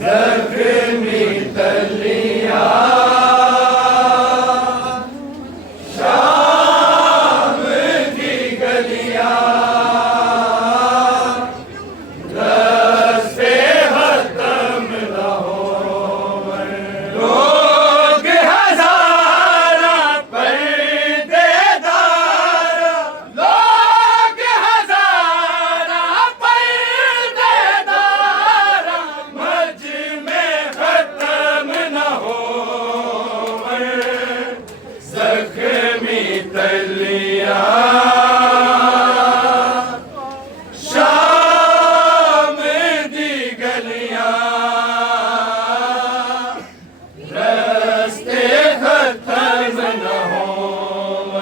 जख्मी तलिया शाम की गलियां रस्ते खत्म न हों लोग हजारा पर्देदार लोग हजारा पर्देदार मज में खत्म न हों जख्मी तलिया शाम दी गलियां रस्ते खत्म न हों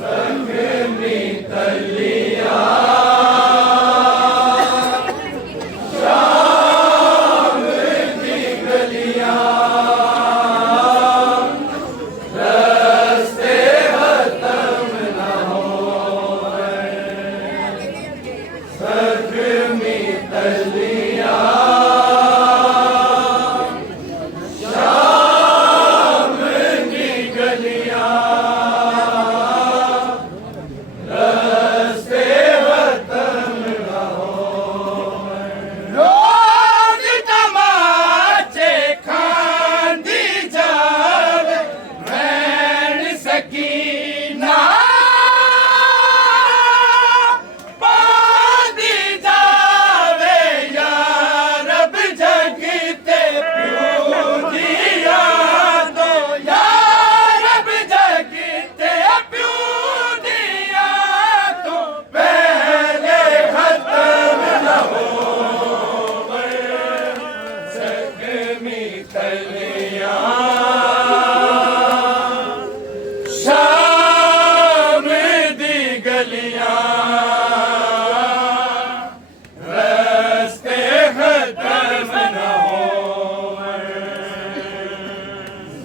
जख्मी तलिया शाम दी गलियां रस्ते खत्म न हों जख्मी तलिया शाम की गलियां रस्ते खत्म न हों लोग तमाचे खांदी जावे भैन सकीना पांदी जावे या रब जगते प्यो दिया तो या रब जगते प्यो दिया तो पहले खत्म न हों जख्मी तलियां शाम दी गलियां रस्ते खत्म न हों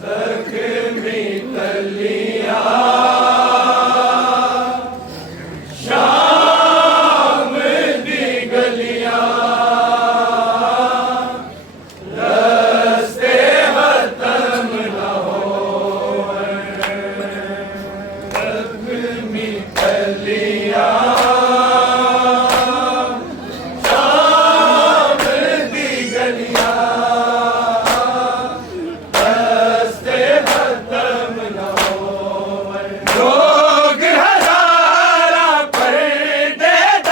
जख्मी तलियां शाम दी गलियां रस्ते खत्म न हों जख्मी तलियां शाम दी गलियां रस्ते खत्म न हों लोग हजारा पर्देदार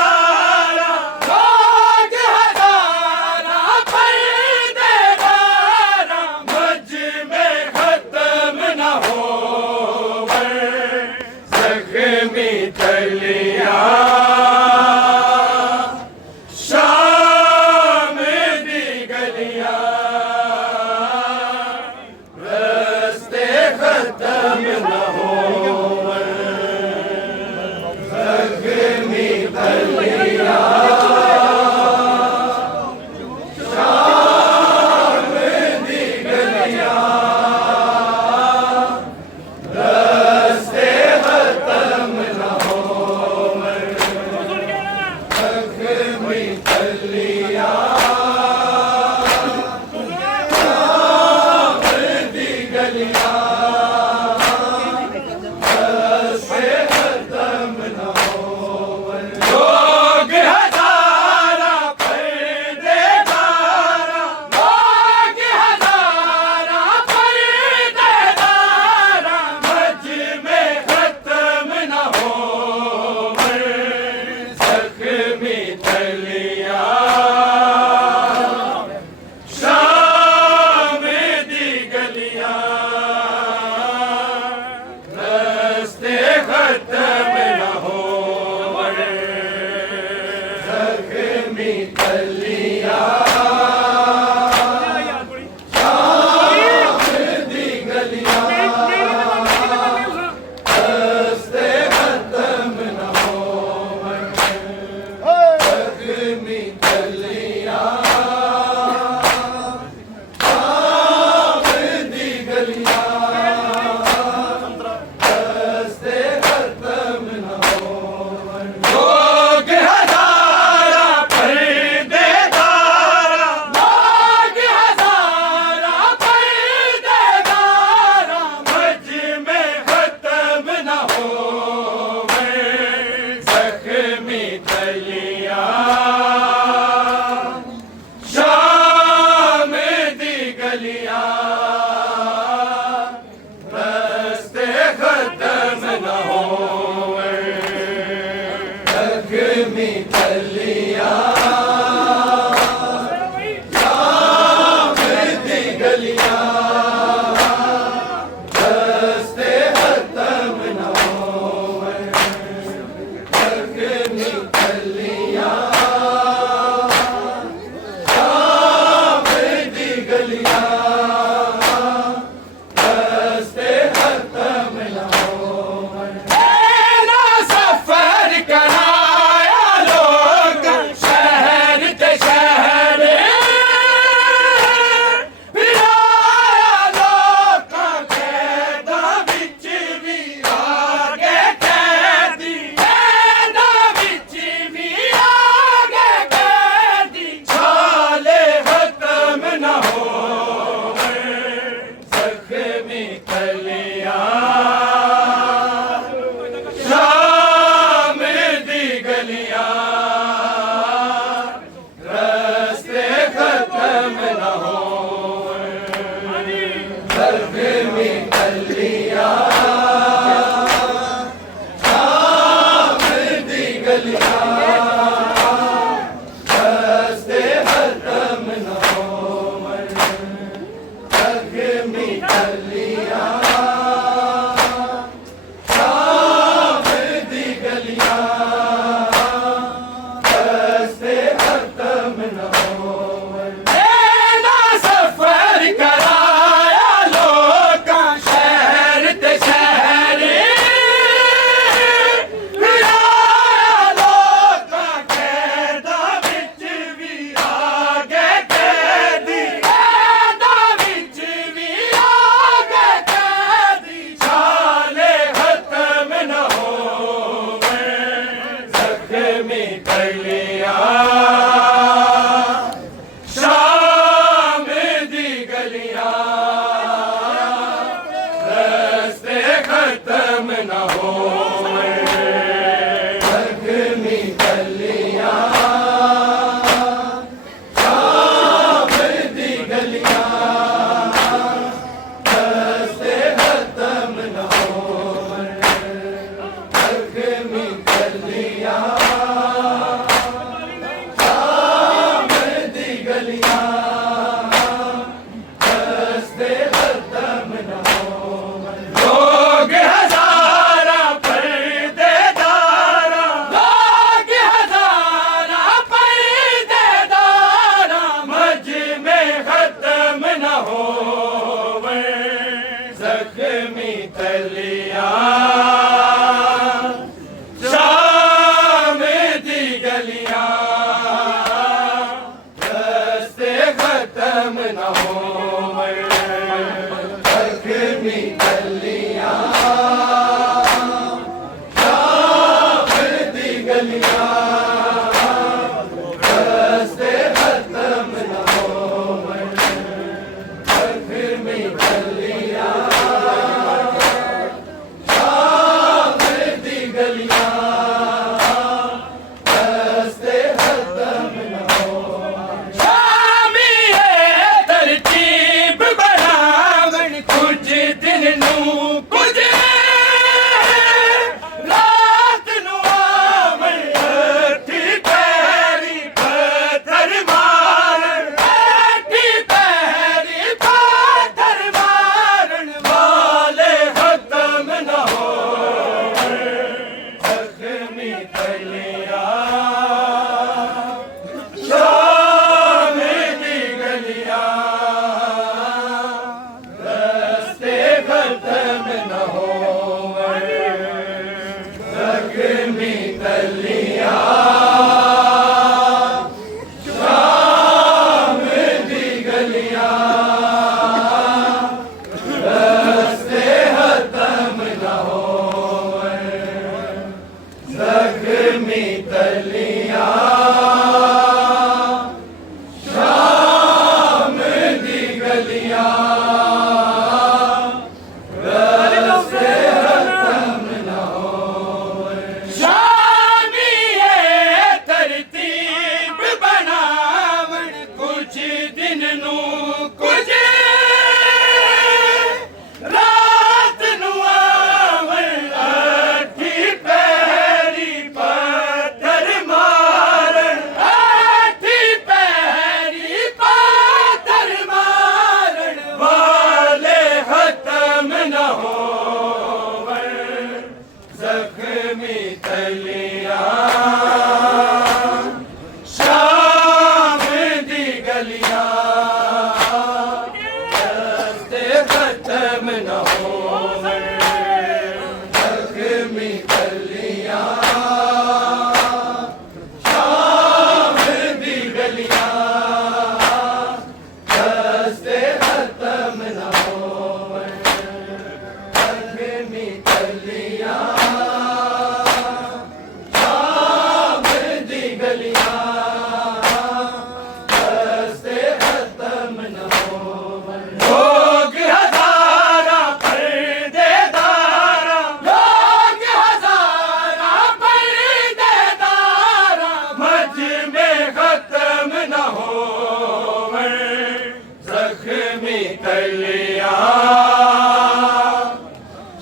लोग हजारा पर्देदार मज में खत्म न हों जख्मी तलियां शाम दी गलियां रस्ते खत्म न हों जख्मी तलियां शाम दी गलियां रस्ते खत्म न हों जख्मी तलियां शाम दी गलियां रस्ते खत्म न हों लोग हजारा पर्देदार लोग हजारा पर्देदार मज में खत्म न हों जख्मी तलियां शाम दी गलियां रस्ते खत्म न हों जख्मी तलियां शाम दी गलियां रस्ते खत्म न हों जख्मी तलियां शाम दी गलियां रस्ते खत्म न हों लोग हजारा पर्देदार खत्म न होवे जख्मी गलियां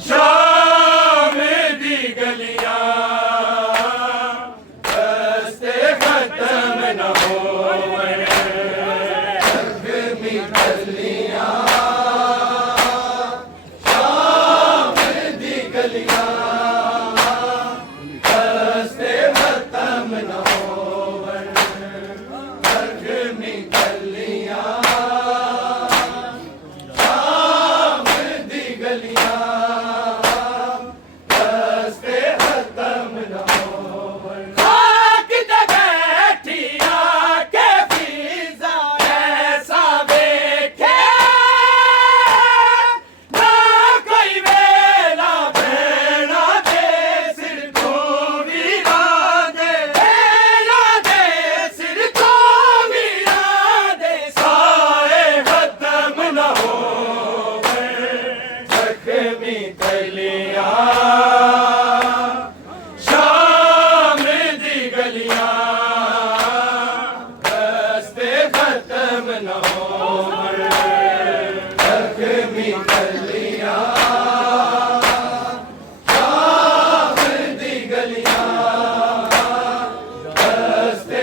शाम दी गलियां रस्ते खत्म न होवे जख्मी गलियां शाम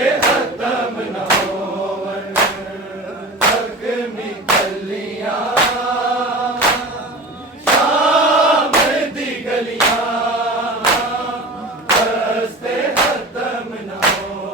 दी गलियां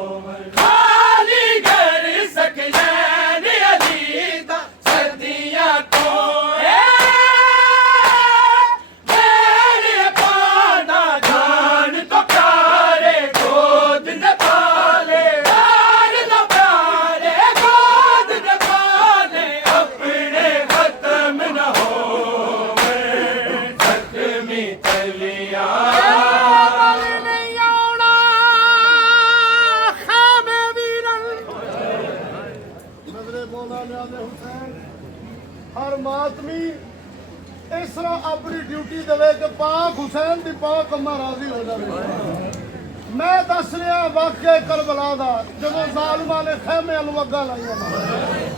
ਮੌਲਾ ਨਿਆਜ਼ ਹੁਸੈਨ ਹਰ ਮਾਤਮੀ ਇਸ ਤਰ੍ਹਾਂ ਆਪਣੀ ਡਿਊਟੀ ਦੇਵੇ ਕਿ ਪਾਕ ਹੁਸੈਨ ਦੀ ਪਾਕ ਅੰਮਾ ਰਾਜ਼ੀ ਹੋ ਜਾਵੇ। ਮੈਂ ਦੱਸ ਰਿਹਾ ਵਾਕਿਆ ਕਰਬਲਾ ਦਾ, ਜਦੋਂ ਜ਼ਾਲਮਾਂ ਨੇ ਖੈਮਿਆਂ ਨੂੰ ਅੱਗਾਂ ਲਾਈਆਂ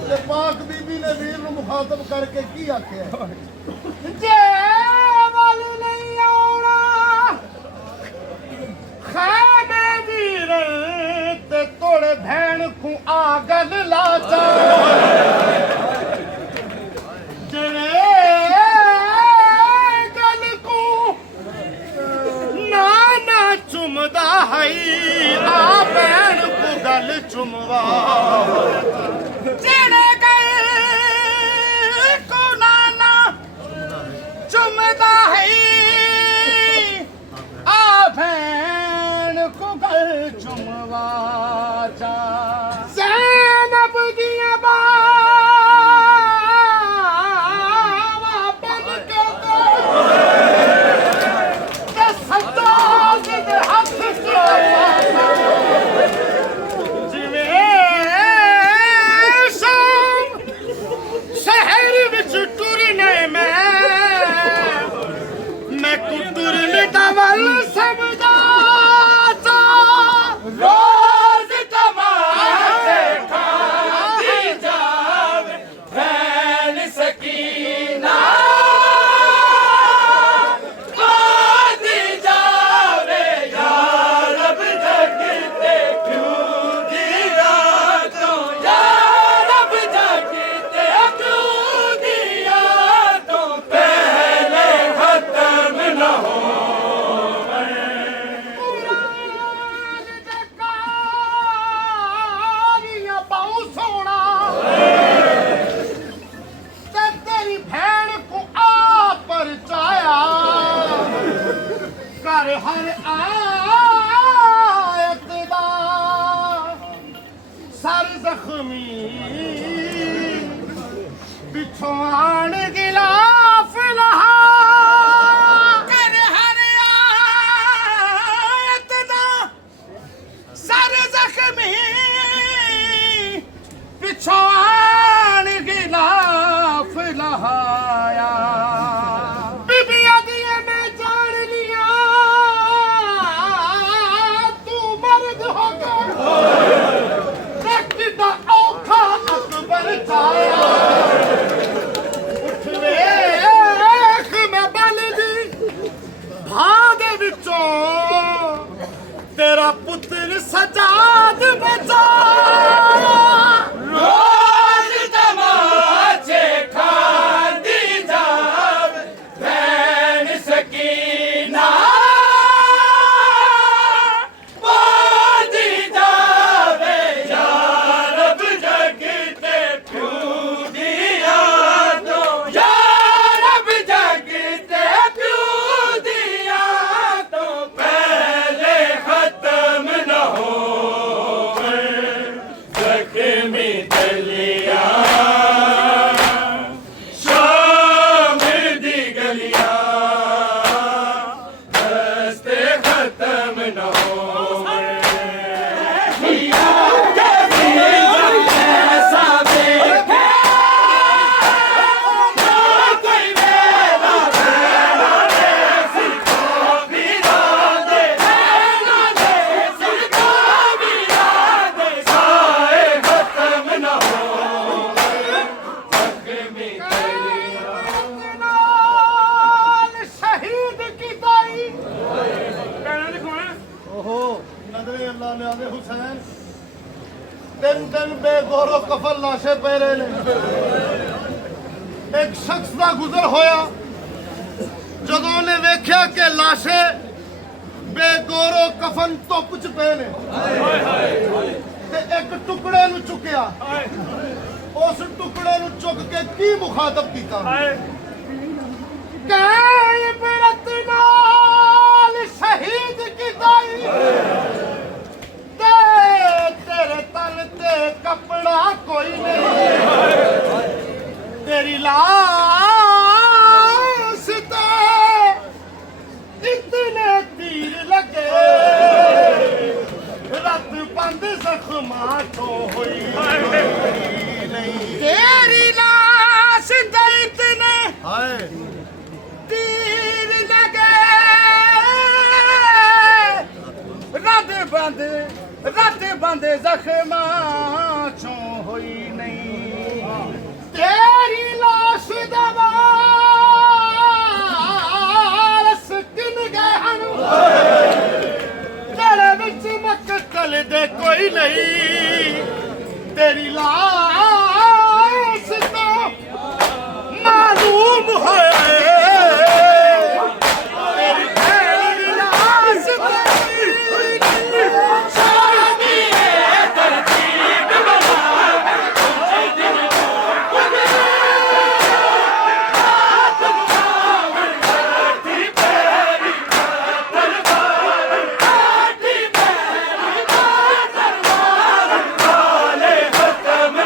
ਤੇ ਪਾਕ ਬੀਬੀ ਨੇ ਵੀਰ ਨੂੰ ਮੁਖਾਤਬ ਕਰਕੇ ਕੀ ਆਖਿਆ, ਜੇ ਵੱਲ ਨਹੀਂ ਆਉਣਾ ਖੈਮੇ ਵੀਰ ਤੇ ਤੋੜੇ ਭੈਣ ਕੋ ਆ ਗੱਲ ਲਾ ਜਾ ਚੁੰਮਦਾ ਹੈ ਆ ਭੈਣ ਕੋ ਗੱਲ ਚੁੰਮਵਾ ਜਿਹੜੇ ਗਏ ਕੋ ਨਾਨਾ ਚੁੰਮਦਾ ਹੈ ਆ ਭੈਣ ਕੋ ਗੱਲ ਚੁੰਮਵਾ ਜਾ ਜ਼ੈਨਬ ਦੀਆਂ ਬਾਵਾਂ ਬਣ ਕੇ ਤੇ ਸੱਦਾ ਸ਼ਹਿਰ ਵਿੱਚ ਟੁਰਨੇ ਮੈਂ ਕੁਤੁਰਨ ਦਾ ਵੱਲ ਸਮਝਾ ਰੋਜ਼ ਤਮਾਸ਼ੇ ਖਾਂਦੀ ਜਾਵੇ ਭੈਣ ਸਕੀਨਾ हर आयत दा सर जख्मी पिछों आन गिलाफ लहा कर हर आयत दा सर जख्मी पिछों आन गिलाफ लहाया बीबिया दिए मैं जान लिया ਉੱਠ ਵੇਖ ਮੈਂ ਬਲਦੀ ਭਾਂ ਦੇ ਵਿੱਚੋਂ ਤੇਰਾ ਪੁੱਤਰ ਸਜਾਦ ਬਚਾਇਆ ਰੋਜ਼ ਤਮਾਸ਼ੇ ਖਾਂਦੀ ਜਾਵੇ ਭੈਣ ਸਕੀਨਾ हुसैन दिन दिन बेगौरो कफन लाशे पे रहे ने एक शख्स का गुजर होया जदों ने वेख्या कि लाशे बेगौरो कफन धुप च पे ने ते एक टुकड़े नूं चुकिया उस टुकड़े नूं चुक के की मुखातब कीता इबरत नाल शहीद कीताई तेरे तन ते कपड़ा कोई नहीं तेरी लाश ते इतने तीर लगे रत बंद जख्मां तो हुई नहीं ਦੇ ਜ਼ਖਮਾਂ ਚੋਂ ਹੋਈ ਨਹੀਂ ਤੇਰੀ ਲਾਸ਼ ਦਾ ਵਾਰਸ ਕਿਨ ਗਏ ਹਨ ਤੇਰੇ ਵਿੱਚ ਮਕਤਲ ਦੇ ਕੋਈ ਨਹੀਂ ਤੇਰੀ ਲਾਸ਼ ਤੋਂ ਮਾਲੂਮ ਹੋਏ ਤੇਰੀ ਤੇਰੀ ਲਾਸ਼ शादी तरतीब बनावे दिन हाथ उठावन काठी पैरी तलवार काठी पैरी तलवार काले खत्म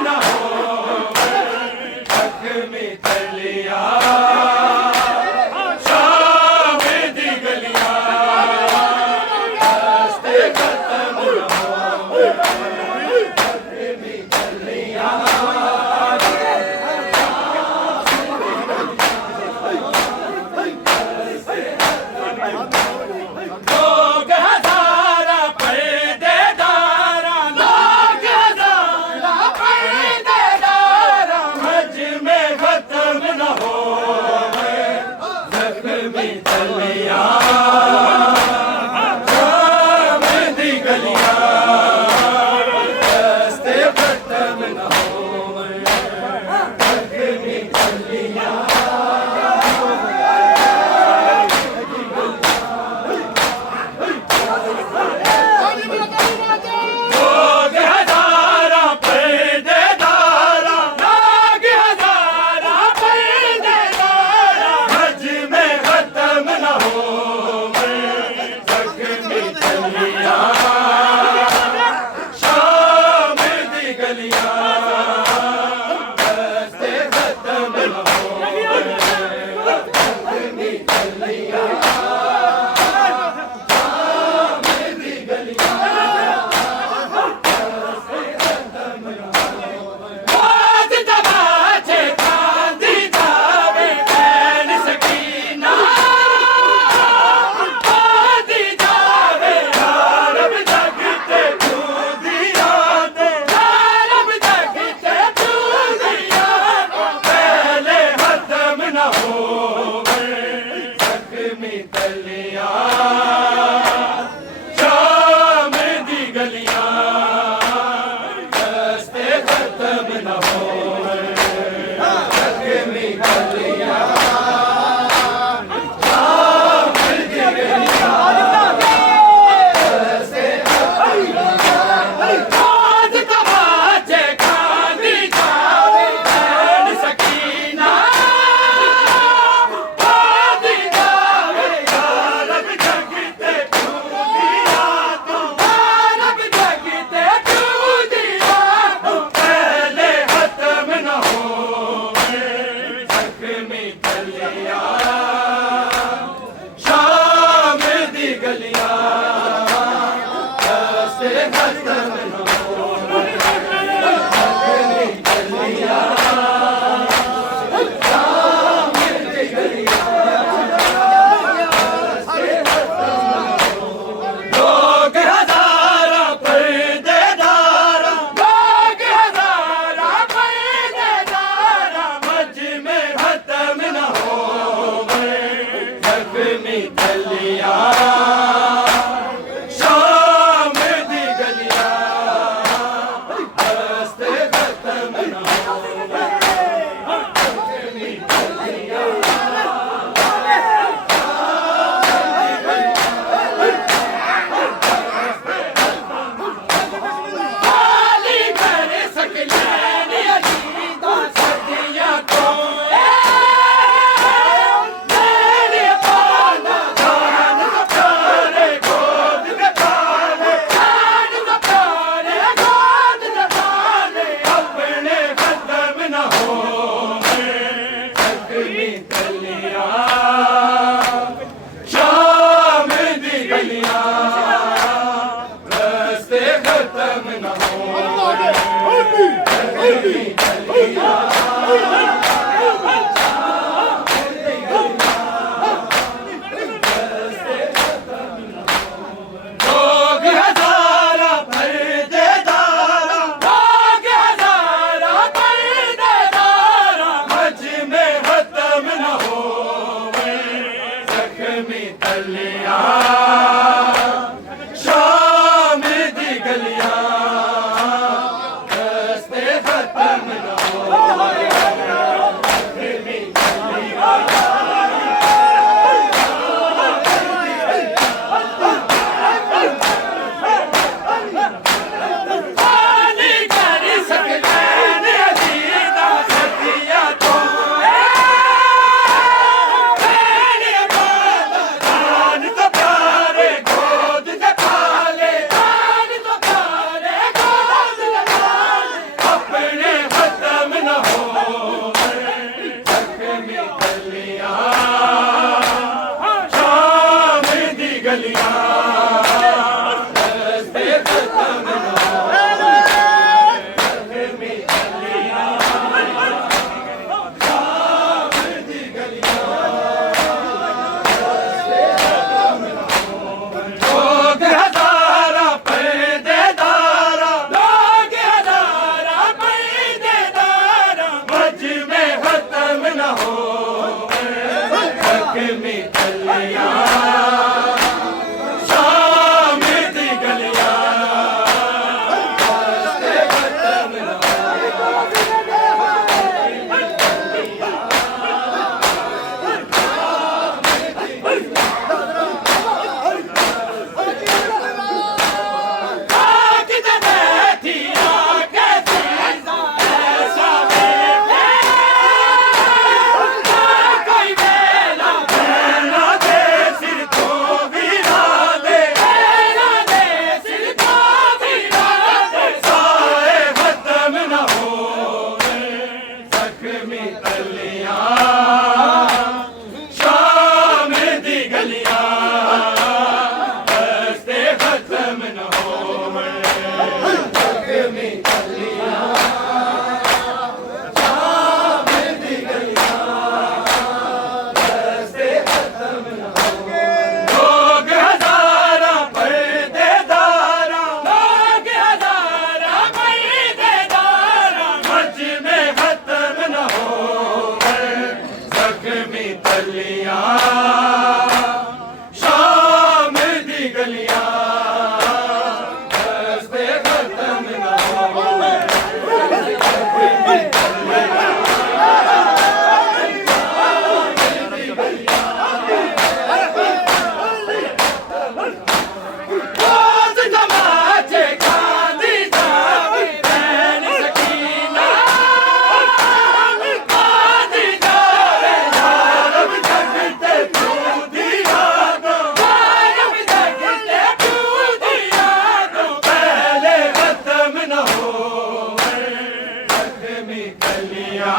ਗਲੀਆਂ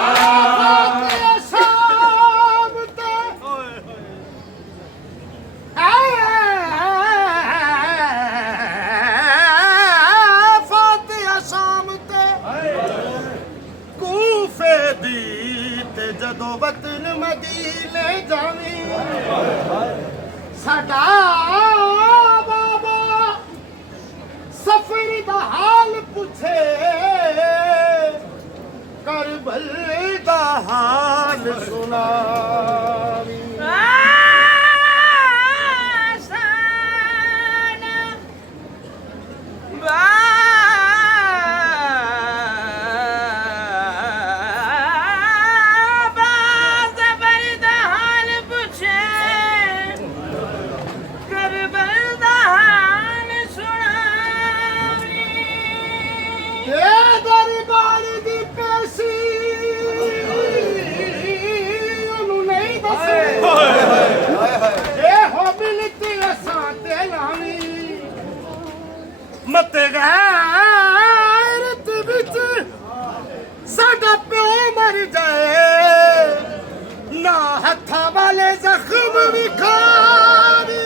ਸ਼ਾਮ ਤੇ ਫਾਤਿਹਾ ਸ਼ਾਮ ਤੇ ਕੂਫੇ ਦੀ ਤੇ ਜਦੋਂ ਵਤਨ ਮਦੀਨੇ ਜਾਵੀਂ ਸਾਡਾ ਬਾਬਾ ਸਫਰ ਦਾ ਹਾਲ ਪੁੱਛੇ ਕਰਬਲ ਦਾ ਹਾਲ ਸੁਣਾਵੀਂ ਇਹ ਦਰਬਾਰ ਦੀ ਪੈਸੀ ਉਹਨੂੰ ਨਹੀਂ ਦੱਸੇ ਇਹ ਹੋ ਮਿਲਤੀ ਅਸਾਂ ਤੇ ਲਾਵੀਂ ਮਤ ਗੈਰਤ ਵਿੱਚ ਸਾਡਾ ਪਿਓ ਮਰ ਜਾਏ ਨਾ ਹੱਥਾਂ ਵਾਲੇ ਜ਼ਖਮ ਵਿਖਾਵੀਂ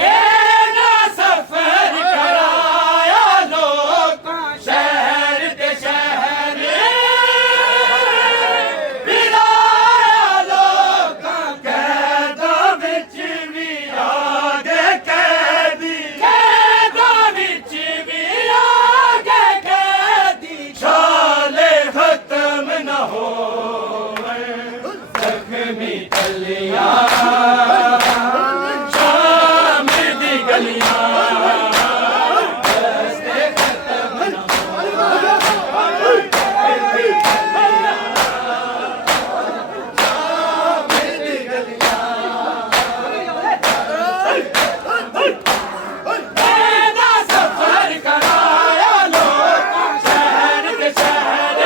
ਇਹਨਾਂ ਸਫ਼ਰ ਕਰਾਇਆ ਲੋਕਾਂ ਸ਼ਹਿਰ ਤੇ ਸ਼ਹਿਰ ਫਿਰਾਇਆ ਲੋਕਾਂ ਕੈਦਾਂ ਵਿੱਚ ਵੀ ਆ ਗਏ ਕੈਦੀ ਕੈਦਾਂ ਵਿੱਚ ਵੀ ਆ ਗਏ ਕੈਦੀ ਛਾਲੇ ਖਤਮ ਨਾ ਹੋਵੇ ਜ਼ਖਮੀ ਕਲੀਆਂ ਸ਼ਾਮ ਦੀ ਗਲੀਆਂ ਇਹਦਾ ਸਫ਼ਰ ਕਰਾਇਆ ਲੋਕਾਂ ਸ਼ਹਿਰ ਤੇ ਸ਼ਹਿਰ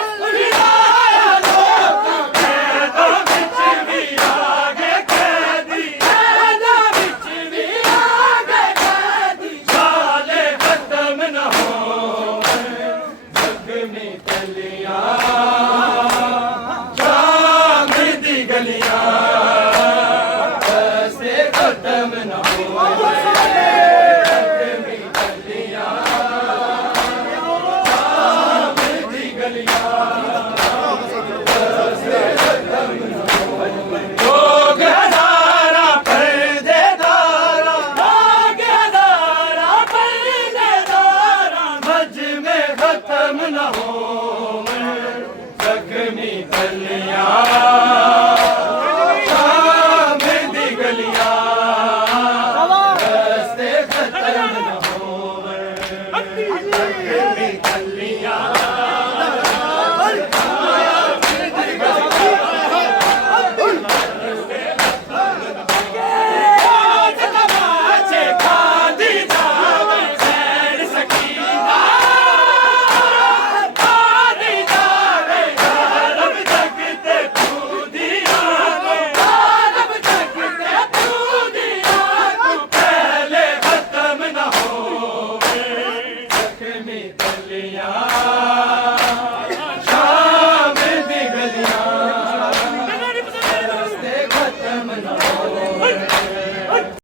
ਫਿਰਾਇਆ ਲੋਕਾਂ ਕੈਦਾਂ ਵਿੱਚ ਵੀ ਆ ਗਏ ਕੈਦੀ ਕੈਦਾਂ ਵਿੱਚ ਵੀ ਆ ਗਏ ਕੈਦੀ ਛਾਲੇ ਖਤਮ ਨਾ ਹੋਵੇ ਜ਼ਖਮੀ ਕਲੀਆਂ ਸ਼ਾਮ ਦੀ ਗਲੀਆਂ ਰਸਤੇ ਖਤਮ ਨਾ ਹੋਵੇ ਜ਼ਖਮੀ ਕਲੀਆਂ ਸ਼ਾਮ ਦੀ ਗਲੀਆਂ ਲੋਕ ਹਜ਼ਾਰਾਂ ਪਰਦੇਦਾਰਾਂ ਲੋਕ ਹਜ਼ਾਰਾਂ ਪਰਦੇਦਾਰਾਂ ਮਜਮੇ ਖਤਮ ਨਾ ਹੋਵੇ ਜ਼ਖਮੀ ਕਲੀਆਂ ਸ਼ਾਮ ਦੀ ਗਲੀਆਂ ਰਸਤੇ ਖਤਮ ਨਾ ਹੋਵੇ ਜ਼ਖਮੀ ਕਲੀਆਂ ਤਮਾਚੇ ਖਾਂਦੀ ਜਾਵੇ ਖੈਰ ਸਕੀਨਾ ਖਾਂਦੀ ਜਾਵੇ ਰੱਬ ਤੱਕ ਤੇ ਤੂੰ ਦੀਆਂ ਰੱਬ ਤੱਕ ਤੇ ਤੂੰ ਦੀਆਂ ਪਹਿਲੇ ਖਤਮ ਨਾ ਹੋਵੇ ਜ਼ਖਮੀ ਕਲੀਆਂ ਸ਼ਾਮ ਦੀ ਗਲੀਆਂ ਰਸਤੇ ਖਤਮ ਨਾ ਹੋਵੇ